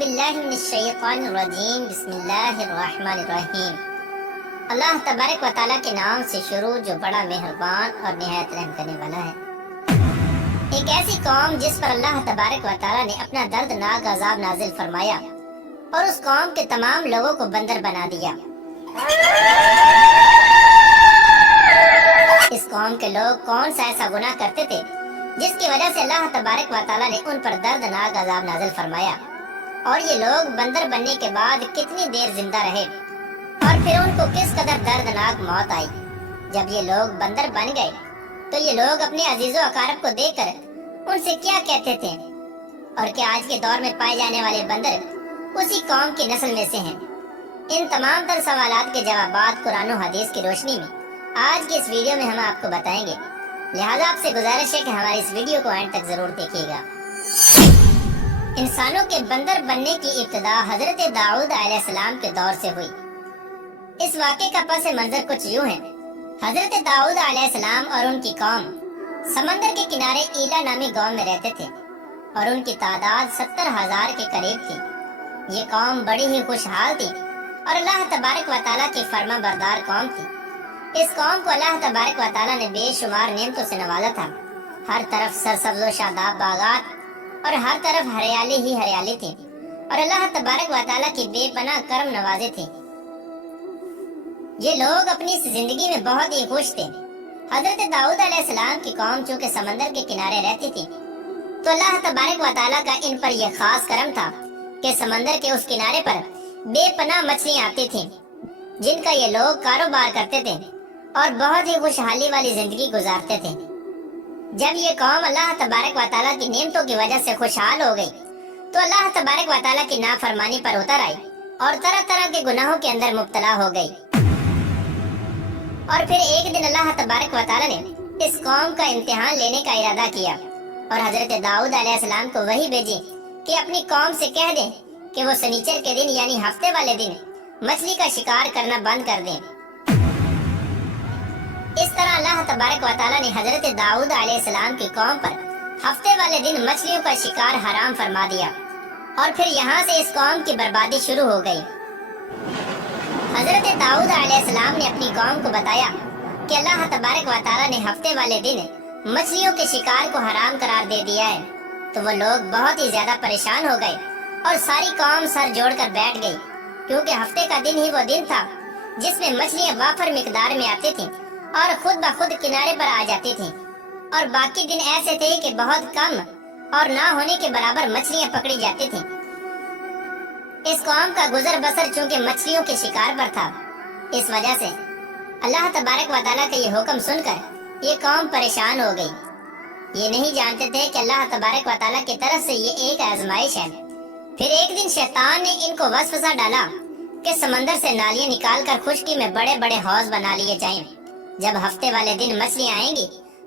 باللہ من الشیطان الرجیم بسم اللہ الرحمن الرحیم۔ اللہ تبارک و تعالیٰ کے نام سے شروع جو بڑا مہربان اور نہایت رحم کرنے والا ہے۔ ایک ایسی قوم جس پر اللہ تبارک و تعالیٰ نے اپنا دردناک عذاب نازل فرمایا اور اس قوم کے تمام لوگوں کو بندر بنا دیا۔ اس قوم کے لوگ کون سا ایسا گناہ کرتے تھے جس کی وجہ سے اللہ تبارک و تعالیٰ نے ان پر دردناک عذاب نازل فرمایا، اور یہ لوگ بندر بننے کے بعد کتنی دیر زندہ رہے اور پھر ان کو کس قدر دردناک موت آئی۔ جب یہ لوگ بندر بن گئے تو یہ لوگ اپنے عزیز و اقارب کو دیکھ کر ان سے کیا کہتے تھے، اور کیا آج کے دور میں پائے جانے والے بندر اسی قوم کی نسل میں سے ہیں؟ ان تمام تر سوالات کے جوابات قرآن و حدیث کی روشنی میں آج کی اس ویڈیو میں ہم آپ کو بتائیں گے، لہذا آپ سے گزارش ہے کہ ہماری اس ویڈیو کو اینڈ تک ضرور دیکھیے گا۔ انسانوں کے بندر بننے کی ابتدا حضرت داؤد علیہ السلام کے دور سے ہوئی۔ اس واقعے کا پس منظر کچھ یوں ہے۔ حضرت داؤد علیہ السلام اور ان کی قوم سمندر کے کنارے ایلا نامی گاؤں میں رہتے تھے، اور ان کی تعداد 70,000 کے قریب تھی۔ یہ قوم بڑی ہی خوشحال تھی اور اللہ تبارک و تعالیٰ کی فرما بردار قوم تھی۔ اس قوم کو اللہ تبارک و تعالیٰ نے بے شمار نعمتوں سے نوازا تھا۔ ہر طرف سرسبز و شاداب باغات اور ہر طرف ہریالی ہی ہریالی تھی، اور اللہ تبارک و تعالیٰ کی بے پناہ کرم نوازے تھے۔ یہ لوگ اپنی زندگی میں بہت ہی خوش تھے۔ حضرت داؤد علیہ السلام کی قوم چونکہ سمندر کے کنارے رہتی تھی تو اللہ تبارک و تعالیٰ کا ان پر یہ خاص کرم تھا کہ سمندر کے اس کنارے پر بے پناہ مچھلیاں آتی تھیں جن کا یہ لوگ کاروبار کرتے تھے اور بہت ہی خوشحالی والی زندگی گزارتے تھے۔ جب یہ قوم اللہ تبارک و تعالیٰ کی نعمتوں کی وجہ سے خوشحال ہو گئی تو اللہ تبارک و تعالیٰ کی نافرمانی پر اتر آئی اور طرح طرح کے گناہوں کے اندر مبتلا ہو گئی۔ اور پھر ایک دن اللہ تبارک و تعالیٰ نے اس قوم کا امتحان لینے کا ارادہ کیا اور حضرت داؤد علیہ السلام کو وحی بھیجی کہ اپنی قوم سے کہہ دیں کہ وہ سنیچر کے دن یعنی ہفتے والے دن مچھلی کا شکار کرنا بند کر دیں۔ اس طرح اللہ تبارک و تعالیٰ نے حضرت داؤد علیہ السلام کی قوم پر ہفتے والے دن مچھلیوں کا شکار حرام فرما دیا، اور پھر یہاں سے اس قوم کی بربادی شروع ہو گئی۔ حضرت داؤد علیہ السلام نے اپنی قوم کو بتایا کہ اللہ تبارک و تعالیٰ نے ہفتے والے دن مچھلیوں کے شکار کو حرام قرار دے دیا ہے، تو وہ لوگ بہت ہی زیادہ پریشان ہو گئے اور ساری قوم سر جوڑ کر بیٹھ گئی، کیونکہ ہفتے کا دن ہی وہ دن تھا جس میں مچھلیاں وافر مقدار میں آتی تھیں اور خود بخود کنارے پر آ جاتی تھیں، اور باقی دن ایسے تھے کہ بہت کم اور نہ ہونے کے برابر مچھلیاں پکڑی جاتی تھیں۔ اس قوم کا گزر بسر چونکہ مچھلیوں کے شکار پر تھا، اس وجہ سے اللہ تبارک و تعالیٰ کا یہ حکم سن کر یہ قوم پریشان ہو گئی۔ یہ نہیں جانتے تھے کہ اللہ تبارک و تعالیٰ کی طرف سے یہ ایک آزمائش ہے۔ پھر ایک دن شیطان نے ان کو وسوسہ ڈالا کہ سمندر سے نالیاں نکال کر خشکی میں بڑے بڑے حوض بنا لیے جائیں۔ جب ہفتے والے دن مچھلیاں آئیں گی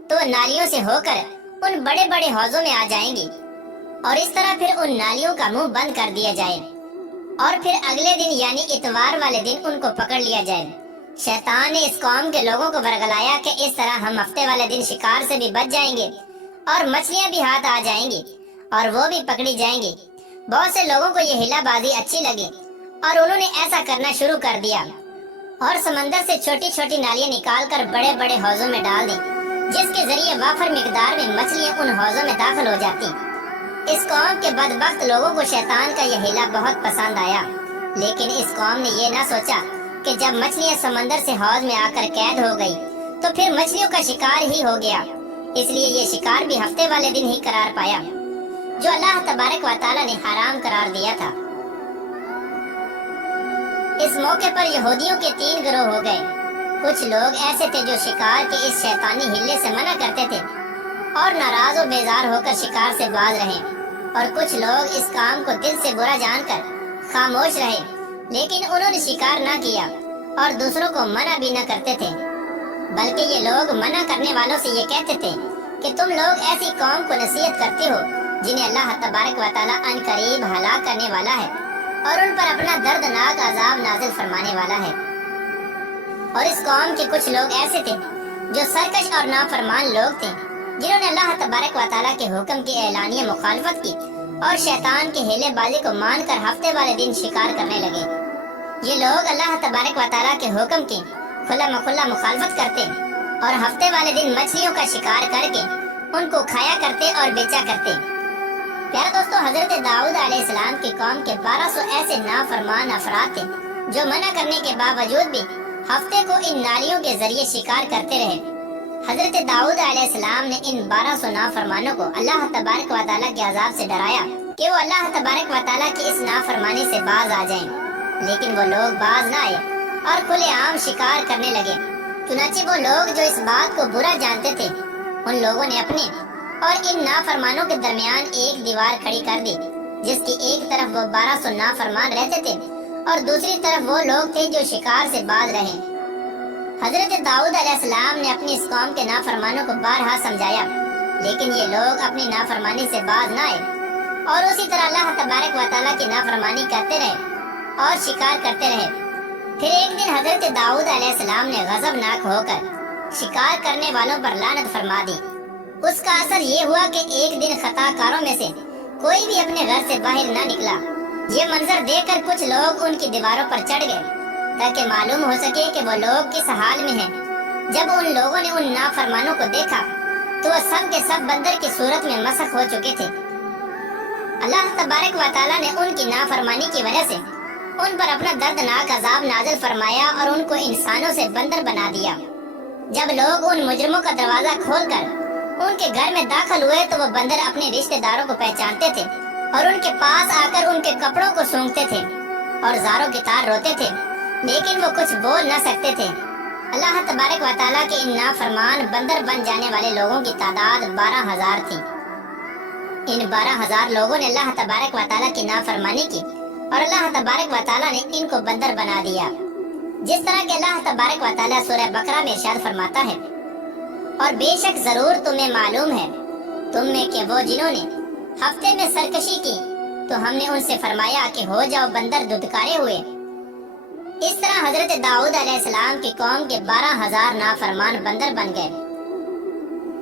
تو وہ نالیوں سے ہو کر ان بڑے بڑے حوضوں میں آ جائیں گی، اور اس طرح پھر ان نالیوں کا منہ بند کر دیا جائے، اور پھر اگلے دن یعنی اتوار والے دن ان کو پکڑ لیا جائے۔ شیطان نے اس قوم کے لوگوں کو ورگلایا کہ اس طرح ہم ہفتے والے دن شکار سے بھی بچ جائیں گے اور مچھلیاں بھی ہاتھ آ جائیں گی اور وہ بھی پکڑی جائیں گی۔ بہت سے لوگوں کو یہ ہلا بازی اچھی لگی اور انہوں نے ایسا کرنا شروع کر دیا اور سمندر سے چھوٹی چھوٹی نالیاں نکال کر بڑے بڑے حوضوں میں ڈال دیں، جس کے ذریعے وافر مقدار میں مچھلیاں ان حوضوں میں داخل ہو جاتی۔ اس قوم کے بدبخت لوگوں کو شیطان کا یہ ہیلا بہت پسند آیا، لیکن اس قوم نے یہ نہ سوچا کہ جب مچھلیاں سمندر سے حوض میں آ کر قید ہو گئی تو پھر مچھلیوں کا شکار ہی ہو گیا۔ اس لیے یہ شکار بھی ہفتے والے دن ہی قرار پایا جو اللہ تبارک و تعالیٰ نے حرام قرار دیا تھا۔ اس موقع پر یہودیوں کے 3 گروہ ہو گئے۔ کچھ لوگ ایسے تھے جو شکار کے اس شیطانی ہلے سے منع کرتے تھے اور ناراض و بیزار ہو کر شکار سے باز رہے، اور کچھ لوگ اس کام کو دل سے برا جان کر خاموش رہے، لیکن انہوں نے شکار نہ کیا اور دوسروں کو منع بھی نہ کرتے تھے، بلکہ یہ لوگ منع کرنے والوں سے یہ کہتے تھے کہ تم لوگ ایسی قوم کو نصیحت کرتے ہو جنہیں اللہ تبارک و تعالیٰ ان قریب ہلاک کرنے والا ہے اور ان پر اپنا دردناک عذاب نازل فرمانے والا ہے۔ اور اس قوم کے کچھ لوگ ایسے تھے جو سرکش اور نافرمان لوگ تھے، جنہوں نے اللہ تبارک و تعالیٰ کے حکم کی اعلانیہ مخالفت کی اور شیطان کے ہیلے بازی کو مان کر ہفتے والے دن شکار کرنے لگے۔ یہ لوگ اللہ تبارک و تعالیٰ کے حکم کی کھلا مکھلا مخالفت کرتے اور ہفتے والے دن مچھلیوں کا شکار کر کے ان کو کھایا کرتے اور بیچا کرتے۔ پیارے دوستو، حضرت داؤد علیہ السلام کی قوم کے 1200 ایسے نافرمان افراد تھے جو منع کرنے کے باوجود بھی ہفتے کو ان نالیوں کے ذریعے شکار کرتے رہے۔ حضرت داؤد علیہ السلام نے ان 1200 نافرمانوں کو اللہ تبارک و تعالیٰ کے عذاب سے ڈرایا کہ وہ اللہ تبارک و تعالیٰ کی اس نافرمانی سے باز آ جائیں، لیکن وہ لوگ باز نہ آئے اور کھلے عام شکار کرنے لگے۔ چنانچہ وہ لوگ جو اس بات کو برا جانتے تھے، ان لوگوں نے اپنے اور ان نافرمانوں کے درمیان ایک دیوار کھڑی کر دی، جس کی ایک طرف وہ 1200 نافرمان رہتے تھے اور دوسری طرف وہ لوگ تھے جو شکار سے باز رہے۔ حضرت داؤد علیہ السلام نے اپنی اس قوم کے نافرمانوں کو بارہا سمجھایا، لیکن یہ لوگ اپنی نافرمانی سے باز نہ آئے اور اسی طرح اللہ تبارک و تعالیٰ کی نافرمانی کرتے رہے اور شکار کرتے رہے۔ پھر ایک دن حضرت داؤد علیہ السلام نے غضبناک ہو کر شکار کرنے والوں پر لعنت فرما دی۔ اس کا اثر یہ ہوا کہ ایک دن خطا کاروں میں سے کوئی بھی اپنے گھر سے باہر نہ نکلا۔ یہ منظر دیکھ کر کچھ لوگ ان کی دیواروں پر چڑھ گئے تاکہ معلوم ہو سکے کہ وہ لوگ کس حال میں ہیں۔ جب ان لوگوں نے ان نافرمانوں کو دیکھا تو وہ سب کے سب بندر کی صورت میں مسخ ہو چکے تھے۔ اللہ تبارک و تعالیٰ نے ان کی نافرمانی کی وجہ سے ان پر اپنا دردناک عذاب نازل فرمایا اور ان کو انسانوں سے بندر بنا دیا۔ جب لوگ ان مجرموں کا دروازہ کھول کر ان کے گھر میں داخل ہوئے تو وہ بندر اپنے رشتہ داروں کو پہچانتے تھے اور ان کے پاس آ کر ان کے کپڑوں کو سونگھتے تھے اور زاروں کی طرح روتے تھے، لیکن وہ کچھ بول نہ سکتے تھے۔ اللہ تبارک و تعالیٰ کے ان نافرمان بندر بن جانے والے لوگوں کی تعداد 12,000 تھی۔ ان 12,000 لوگوں نے اللہ تبارک و تعالیٰ کی نافرمانی کی اور اللہ تبارک و تعالیٰ نے ان کو بندر بنا دیا، جس طرح کہ اللہ تبارک و تعالیٰ سورہ بقرہ میں ارشاد فرماتا ہے، اور بے شک ضرور تمہیں معلوم ہے تم میں کہ وہ جنہوں نے ہفتے میں سرکشی کی تو ہم نے ان سے فرمایا کہ ہو جاؤ بندر دھتکارے ہوئے۔ اس طرح حضرت داؤد علیہ السلام کی قوم کے 12,000 نافرمان بندر بن گئے۔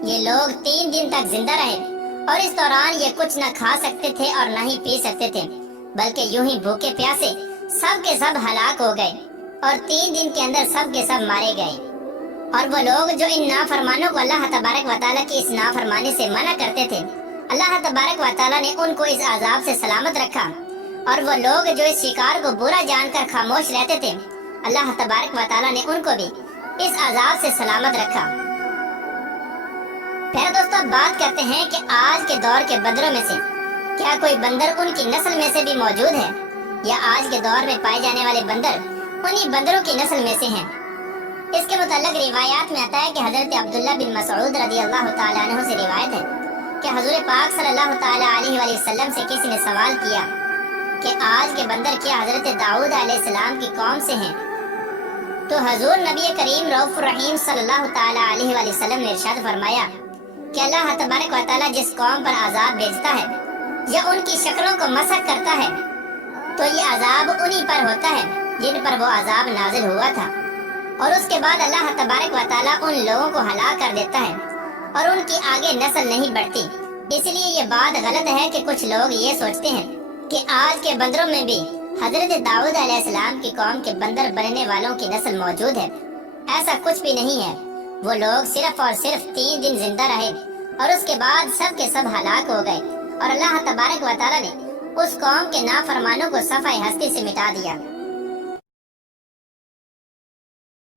یہ لوگ 3 دن تک زندہ رہے اور اس دوران یہ کچھ نہ کھا سکتے تھے اور نہ ہی پی سکتے تھے، بلکہ یوں ہی بھوکے پیاسے سب کے سب ہلاک ہو گئے اور 3 دن کے اندر سب کے سب مارے گئے۔ اور وہ لوگ جو ان نافرمانوں کو اللہ تبارک و تعالیٰ کی اس نافرمانی سے منع کرتے تھے، اللہ تبارک و تعالیٰ نے ان کو اس عذاب سے سلامت رکھا، اور وہ لوگ جو اس شکار کو برا جان کر خاموش رہتے تھے، اللہ تبارک و تعالیٰ نے ان کو بھی اس عذاب سے سلامت رکھا۔ پھر دوستو، بات کرتے ہیں کہ آج کے دور کے بندروں میں سے کیا کوئی بندر ان کی نسل میں سے بھی موجود ہے، یا آج کے دور میں پائے جانے والے بندر انہی بندروں کی نسل میں سے ہیں؟ اس کے متعلق روایات میں آتا ہے کہ حضرت عبداللہ بن مسعود رضی اللہ تعالیٰ عنہ سے روایت ہے کہ حضور پاک صلی اللہ تعالیٰ علیہ وآلہ وسلم سے کسی نے سوال کیا کہ آج کے بندر کیا حضرت داؤد علیہ السلام کی قوم سے ہیں؟ تو حضور نبی کریم رؤوف الرحیم صلی اللہ تعالیٰ علیہ وآلہ وسلم نے ارشاد فرمایا کہ اللہ تبارک و تعالیٰ جس قوم پر عذاب بھیجتا ہے یا ان کی شکلوں کو مسخ کرتا ہے تو یہ عذاب انہی پر ہوتا ہے جن پر وہ عذاب نازل ہوا تھا، اور اس کے بعد اللہ تبارک و تعالیٰ ان لوگوں کو ہلاک کر دیتا ہے اور ان کی آگے نسل نہیں بڑھتی۔ اس لیے یہ بات غلط ہے کہ کچھ لوگ یہ سوچتے ہیں کہ آج کے بندروں میں بھی حضرت داؤد علیہ السلام کی قوم کے بندر بننے والوں کی نسل موجود ہے۔ ایسا کچھ بھی نہیں ہے۔ وہ لوگ صرف اور صرف 3 دن زندہ رہے اور اس کے بعد سب کے سب ہلاک ہو گئے، اور اللہ تبارک و تعالیٰ نے اس قوم کے نافرمانوں کو صفحہ ہستی سے مٹا دیا۔